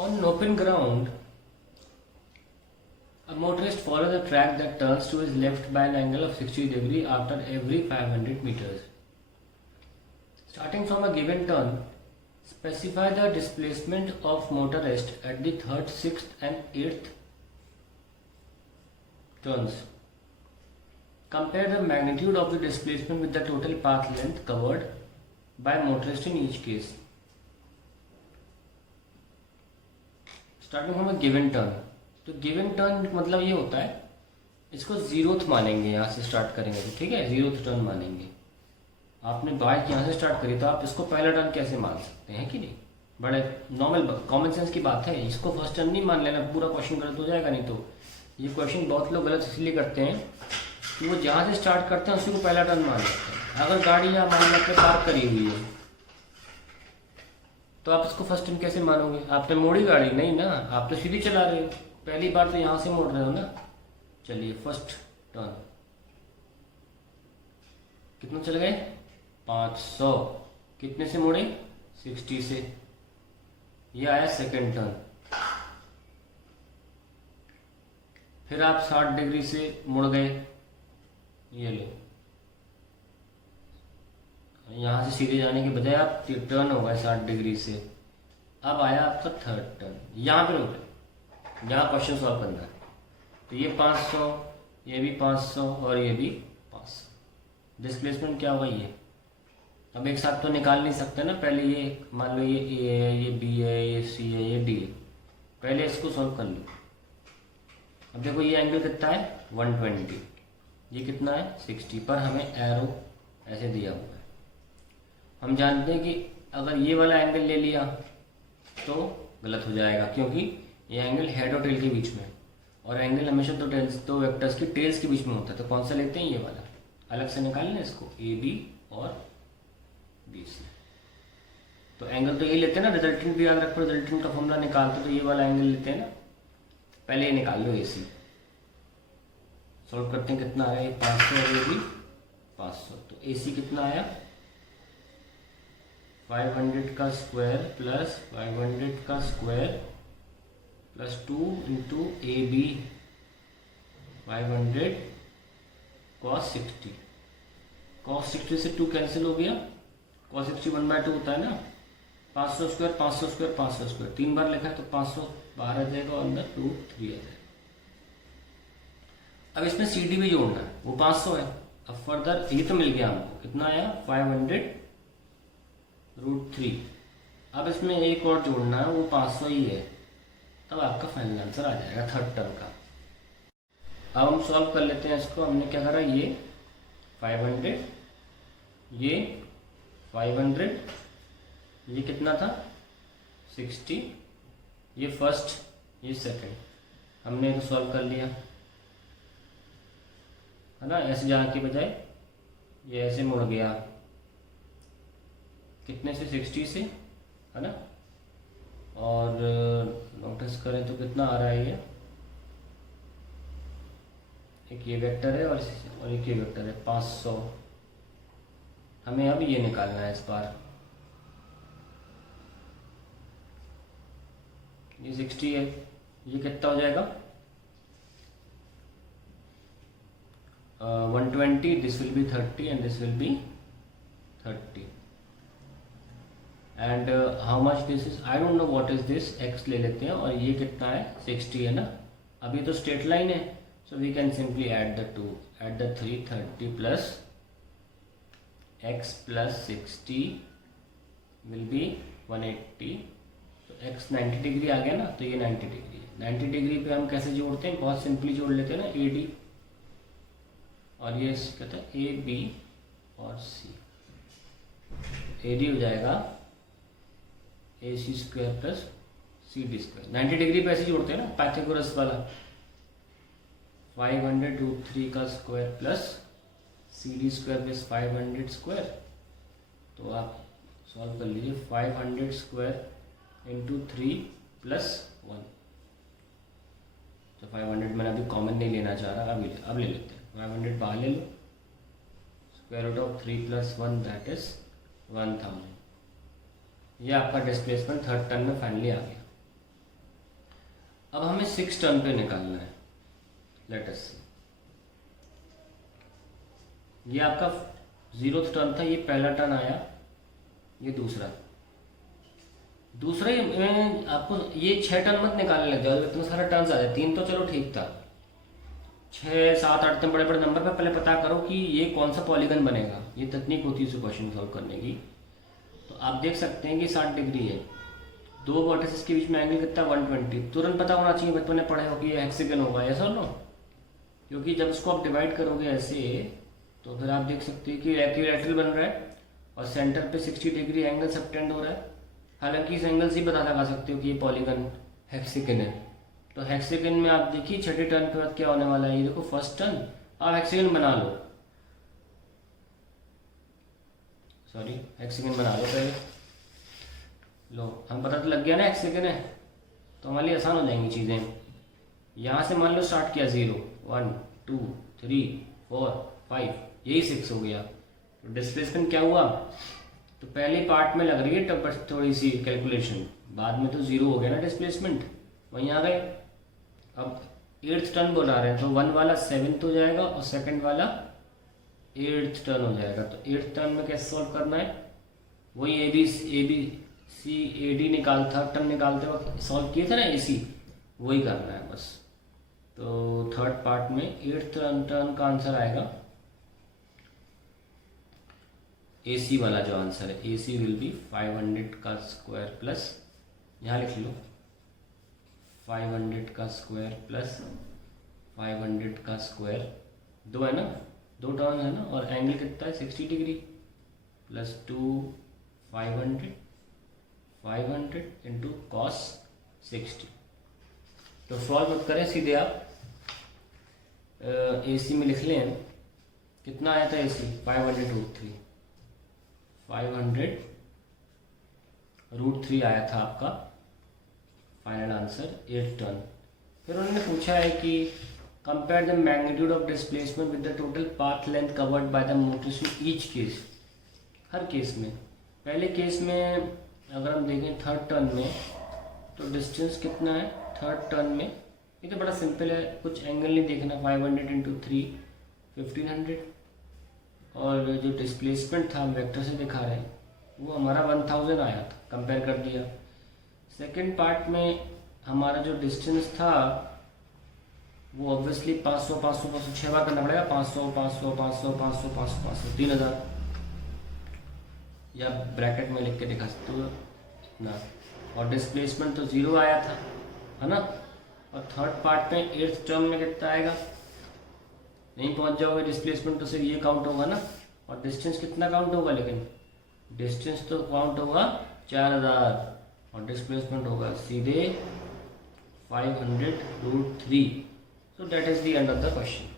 On an open ground, a motorist follows a track that turns to his left by an angle of 60 degree after every 500 meters. Starting from a given turn, specify the displacement of motorist at the 3rd, 6th and 8th turns. Compare the magnitude of the displacement with the total path length covered by motorist in each case. Starting from a given turn. तो given turn मतलब ये होता है, इसको zeroth मानेंगे, यहाँ से start करेंगे तो ठीक है, जीरोथ टर्न मानेंगे। आपने बाइक यहाँ से स्टार्ट करी तो आप इसको पहला टर्न कैसे मान सकते हैं कि नहीं, बड़े नॉर्मल कॉमन सेंस की बात है। इसको फर्स्ट टर्न नहीं मान लेना, पूरा क्वेश्चन गलत हो जाएगा। नहीं तो ये क्वेश्चन बहुत लोग गलत इसलिए करते हैं कि वो जहाँ से स्टार्ट करते हैं उसी को पहला टर्न मान लेते हैं। अगर गाड़ी यहाँ मान लेते पार्क करी हुई है तो आप इसको फर्स्ट टर्न कैसे मानोगे? आपने मोड़ी गाड़ी नहीं ना, आप तो सीधी चला रहे हो, पहली बार तो यहाँ से मोड़ रहे हो ना। चलिए फर्स्ट टर्न कितना चल गए? 500। कितने से मोड़े? 60 से। ये आया सेकंड टर्न। फिर आप 60 डिग्री से मुड़ गए, ये लो, यहाँ से सीधे जाने के बजाय आप टर्न हो गए 60 डिग्री से। अब आया आपका थर्ड टर्न, यहाँ पे रुके, यहाँ क्वेश्चन सॉल्व करना है। तो ये 500, ये भी 500 और ये भी 500। डिस्प्लेसमेंट क्या होगा ये? अब एक साथ तो निकाल नहीं सकते ना, पहले ये मान लो ये ए है, ये बी है, ये सी है, ये डी है, पहले इसको सॉल्व कर लो। अब देखो ये एंगल कितना है? 120। ये कितना है? 60। पर हमें एरो ऐसे दिया हुआ है। हम जानते हैं कि अगर ये वाला एंगल ले लिया तो गलत हो जाएगा, क्योंकि ये एंगल हेड और टेल के बीच में है, और एंगल हमेशा दो वेक्टर्स की टेल्स के बीच में होता है। तो कौन सा लेते हैं? ये वाला। अलग से निकाल लें इसको, ए बी और बी सी। तो एंगल तो ये लेते हैं ना, रिजल्टेंट भी याद रखो, रिजल्टेंट का फॉर्मूला निकालते तो ये वाला एंगल लेते हैं ना। पहले ये निकाल लो, ए सी सॉल्व करते हैं, कितना आ रहा है? 500 और ये भी 500। तो ए सी कितना आया? 500 का स्क्वायर प्लस 500 का square plus 2 into A B 500 cos 60। cos 60 से 2 कैंसिल हो गया, cos 60 1/2 होता है ना। 500 स्क्वायर 500 स्क्वायर 500 स्क्वायर 3 बार लिखा है तो 500 बाहर आ जाएगा और अंदर 2 3 आ जाएगा। अब इसमें सी डी भी जोड़ना है, वो 500 है। अब फर्दर ये तो मिल गया हमको, कितना आया? 500√3। अब इसमें एक और जोड़ना है, वो 500 ही है, तब आपका फाइनल आंसर आ जाएगा थर्ड टर्म का। अब हम सॉल्व कर लेते हैं इसको। हमने क्या करा? ये 500, ये 500, ये कितना था? 60, ये फर्स्ट, ये सेकंड। हमने तो सॉल्व कर लिया है ना। ऐसे जाने के बजाय ये ऐसे मुड़ गया, कितने से? 60 से, है ना। और नोटिस करें तो कितना आ रहा है ये? एक ये वेक्टर है और एक ये वेक्टर है, 500। हमें अब ये निकालना है इस बार। ये 60 है, ये कितना हो जाएगा? 120। This will be 30 and this will be 30। And how much this is? I don't know what is this. x ले लेते हैं और ये कितना है? 60 है ना। अभी तो स्ट्रेट लाइन है, so we can simply add the 2, add the 3, 30 plus x plus 60 will be 180। तो x 90 डिग्री आ गया ना, तो ये 90 डिग्री है। 90 डिग्री पे हम कैसे जोड़ते हैं? बहुत सिंपली जोड़ लेते हैं ना, ए डी और ये कहते हैं ए बी और सी। ए डी हो जाएगा A C square plus C D square. 90 degree पे ऐसे जोड़ते हैं ना, पाइथागोरस वाला। 500√3 का square plus C D square plus 500 square. तो आप सॉल्व कर लीजिए। 500 स्क्वायर इंटू 3 प्लस 1। तो 500 मैंने अभी कॉमन नहीं लेना चाह रहा, अब ले लेते हैं। 500 बाहर ले लो, square root of 3 plus 1 that is 1000। ये आपका डिस्प्लेसमेंट थर्ड टर्म में फाइनली आ गया। अब हमें 6 टर्न पे निकालना है। लेट अस सी, ये आपका 0th टर्न था, ये पहला टर्न आया, ये दूसरा ही आपको ये 6 टर्न मत निकालने लग जाओ, इतना सारा टर्न्स आ जाए। 3 तो चलो ठीक था, 6 7 8 इतने बड़े बड़े नंबर पे पहले पता करो कि ये कौन सा पॉलीगन बनेगा। ये तकनीक होती है इस क्वेश्चन सॉल्व करने की। तो आप देख सकते हैं कि 60 डिग्री है, दो वर्टिसेस के बीच में एंगल कितना 120। तुरंत पता होना चाहिए, बचपन में पढ़े हो कि ये हेक्सागन होगा, ऐसा नो, क्योंकि जब इसको आप डिवाइड करोगे ऐसे तो फिर आप देख सकते हैं कि इक्विलैटरल बन रहा है और सेंटर पे 60 डिग्री एंगल सबटेंड हो रहा है। हालांकि इस एंगल से ही पता लगा सकते हो कि ये पॉलीगन हेक्सागन है। तो हेक्सागन में आप देखिए छठे टर्न के बाद क्या होने वाला है, ये देखो फर्स्ट टर्न, आप हेक्सागन बना लो, सॉरी हेक्सागन बना लो पहले, लो हमें पता तो लग गया ना हेक्सागन है, तो हमारे लिए आसान हो जाएंगी चीज़ें। यहाँ से मान लो स्टार्ट किया 0 1 2 3 4 5, यही 6 हो गया। तो डिस्प्लेसमेंट क्या हुआ, तो पहले पार्ट में लग रही है थोड़ी सी कैलकुलेशन, बाद में तो 0 हो गया ना डिस्प्लेसमेंट, वहीं आ गए। अब 8th टर्न बना रहे हैं तो 1 वाला 7th हो जाएगा और सेकंड वाला 8th टर्न हो जाएगा। तो 8th टर्न में कैसे सॉल्व करना है, वही A B C A D third term निकालते वक्त सॉल्व किए थे ना AC, वही करना है बस। तो थर्ड पार्ट में 8th टर्न का आंसर आएगा AC वाला जो आंसर है, AC विल बी 500 का स्क्वायर प्लस, यहाँ लिख लो 500 का स्क्वायर प्लस 500 का स्क्वायर, दो है ना, दो टर्न है ना, और एंगल कितना है 60 डिग्री प्लस 2 500 इंटू कॉस 60। तो सॉल्व मत करें, सीधे आप AC में लिख लें, कितना आया था AC 500√3 आया था आपका फाइनल आंसर 8th टर्न। फिर उन्होंने पूछा है कि compare the magnitude of displacement with the total path length covered by the Motors in each case. Her case में, पहले केस में अगर हम देखें थर्ड टर्न में, तो डिस्टेंस कितना है थर्ड टर्न में, ये तो बड़ा सिंपल है, कुछ एंगल नहीं देखना, 500 इंटू 3 1500, और जो डिस्प्लेसमेंट था हम वेक्टर से दिखा रहे हैं वो हमारा 1000 आया था, कंपेयर कर दिया। सेकंड पार्ट में हमारा जो डिस्टेंस था वो ऑब्वियसली 500 500 500 6 बार करना पड़ेगा, 500 500 500 500 500 500 3000, या ब्रैकेट में लिख के दिखा सकते हो ना। और डिस्प्लेसमेंट तो 0 आया था, है ना। और थर्ड पार्ट में 8th टर्म में कितना आएगा, नहीं पहुंच जाओगे डिस्प्लेसमेंट तो सिर्फ ये काउंट होगा ना, और डिस्टेंस कितना काउंट होगा, लेकिन डिस्टेंस तो काउंट होगा 4000 और डिस्प्लेसमेंट होगा सीधे 500√3। So that is the end of the question.